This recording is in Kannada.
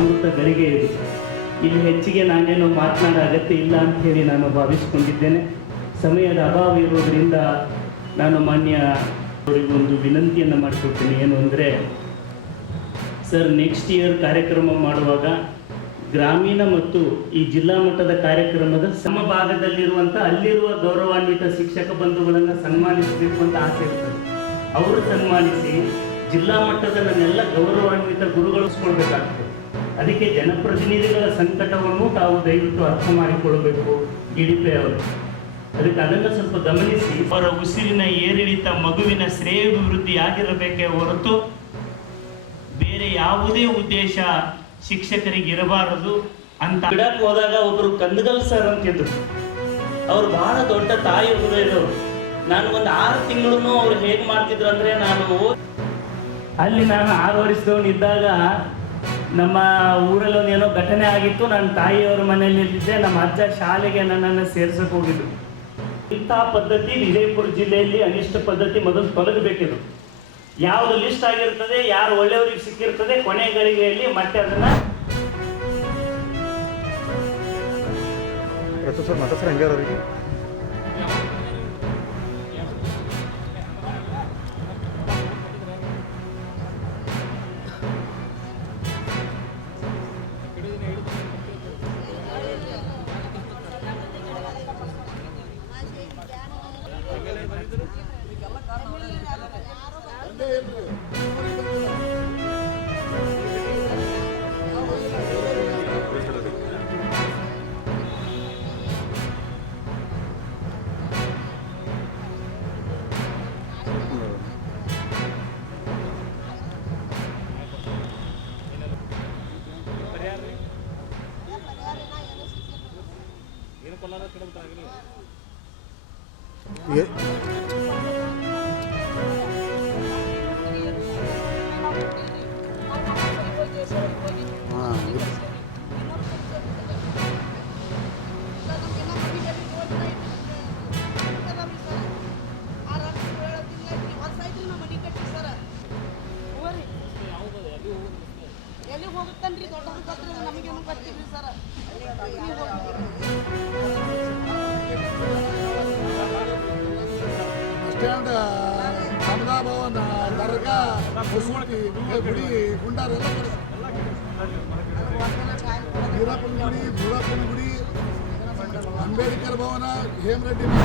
ಅಮೃತ ಗಳಿಗೆ ಇದೆ. ಇಲ್ಲಿ ಹೆಚ್ಚಿಗೆ ನಾನೇನು ಮಾತನಾಡೋ ಅಗತ್ಯ ಇಲ್ಲ ಅಂತ ಹೇಳಿ ನಾನು ಭಾವಿಸಿಕೊಂಡಿದ್ದೇನೆ. ಸಮಯದ ಅಭಾವ ಇರೋದರಿಂದ ನಾನು ಮಾನ್ಯ ಅವರಿಗೊಂದು ವಿನಂತಿಯನ್ನು ಮಾಡಿಕೊಡ್ತೀನಿ. ಏನು ಅಂದರೆ, ಸರ್, ನೆಕ್ಸ್ಟ್ ಇಯರ್ ಕಾರ್ಯಕ್ರಮ ಮಾಡುವಾಗ ಗ್ರಾಮೀಣ ಮತ್ತು ಈ ಜಿಲ್ಲಾ ಮಟ್ಟದ ಕಾರ್ಯಕ್ರಮದ ಸಮಭಾಗದಲ್ಲಿರುವಂಥ ಅಲ್ಲಿರುವ ಗೌರವಾನ್ವಿತ ಶಿಕ್ಷಕ ಬಂಧುಗಳನ್ನು ಸನ್ಮಾನಿಸಬೇಕು ಅಂತ ಆಸೆ ಇರ್ತದೆ. ಅವರು ಸನ್ಮಾನಿಸಿ ಜಿಲ್ಲಾ ಮಟ್ಟದ ನನ್ನೆಲ್ಲ ಗೌರವಾನ್ವಿತ ಗುರುಗಳಿಸ್ಕೊಳ್ಬೇಕಾಗ್ತದೆ. ಅದಕ್ಕೆ ಜನಪ್ರತಿನಿಧಿಗಳ ಸಂಕಟವನ್ನು ತಾವು ದಯವಿಟ್ಟು ಅರ್ಥ ಮಾಡಿಕೊಳ್ಳಬೇಕು DDP ಅವರು. ಅದಕ್ಕೆ ಅದನ್ನು ಸ್ವಲ್ಪ ಗಮನಿಸಿ ಅವರ ಉಸಿರಿನ ಏರಿಳಿತ ಮಗುವಿನ ಶ್ರೇಯಾಭಿವೃದ್ಧಿ ಆಗಿರಬೇಕೇ ಹೊರತು ಬೇರೆ ಯಾವುದೇ ಉದ್ದೇಶ ಶಿಕ್ಷಕರಿಗೆ ಇರಬಾರದು ಅಂತ. ಬಿಡಕ್ಕೆ ಹೋದಾಗ ಒಬ್ಬರು ಕಂದಗಲ್ ಸರ್ ಅಂತಿದ್ರು. ಅವ್ರು ಬಹಳ ದೊಡ್ಡ ತಾಯಿ ಹೃದಯದವರು. ನಾನು ಒಂದು 6 ತಿಂಗಳು ಅವ್ರು ಹೇಗೆ ಮಾಡ್ತಿದ್ರು ಅಂದರೆ, ಅಲ್ಲಿ ನಾನು 6 ವರ್ಷದವನಿದ್ದಾಗ ನಮ್ಮ ಊರಲ್ಲಿ ಒಂದೇನೋ ಘಟನೆ ಆಗಿತ್ತು. ನನ್ನ ತಾಯಿಯವರ ಮನೆಯಲ್ಲಿ ಇದ್ದಿದ್ದೆ. ನಮ್ಮ ಅಜ್ಜ ಶಾಲೆಗೆ ನನ್ನನ್ನು ಸೇರ್ಸಕ್ಕೆ ಹೋಗಿದ್ದು. ಇಂಥ ಪದ್ಧತಿ ವಿಜಯಪುರ ಜಿಲ್ಲೆಯಲ್ಲಿ ಅನಿಷ್ಟ ಪದ್ಧತಿ ಮೊದಲು ತೊಲಗಬೇಕಿದು. ಯಾವುದು ಲಿಸ್ಟ್ ಆಗಿರ್ತದೆ, ಯಾರು ಒಳ್ಳೆಯವರಿಗೆ ಸಿಕ್ಕಿರ್ತದೆ, ಕೊನೆ ಗಳಿಗೆಯಲ್ಲಿ ಮತ್ತೆ ಅದನ್ನ ಹೋಗುತ್ತನ್ರಿ ದೊಡ್ಡದು ಗೊತ್ತಿಲ್ಲ, ನಮಗೇನು ಗೊತ್ತಿಲ್ಲ ಸರ್. ಸ್ಟ್ಯಾಂಡ್ ಸಮದಾ ಭವನ ದರ್ಗಾ ಗುಡಿ ಗುಂಡಾರೆಲ್ಲ ವೀರಪ್ಪನ ಗುಡಿ, ಧೂಳಪ್ಪನ ಗುಡಿ, ಅಂಬೇಡ್ಕರ್ ಭವನ, ಹೇಮರೆಡ್ಡಿ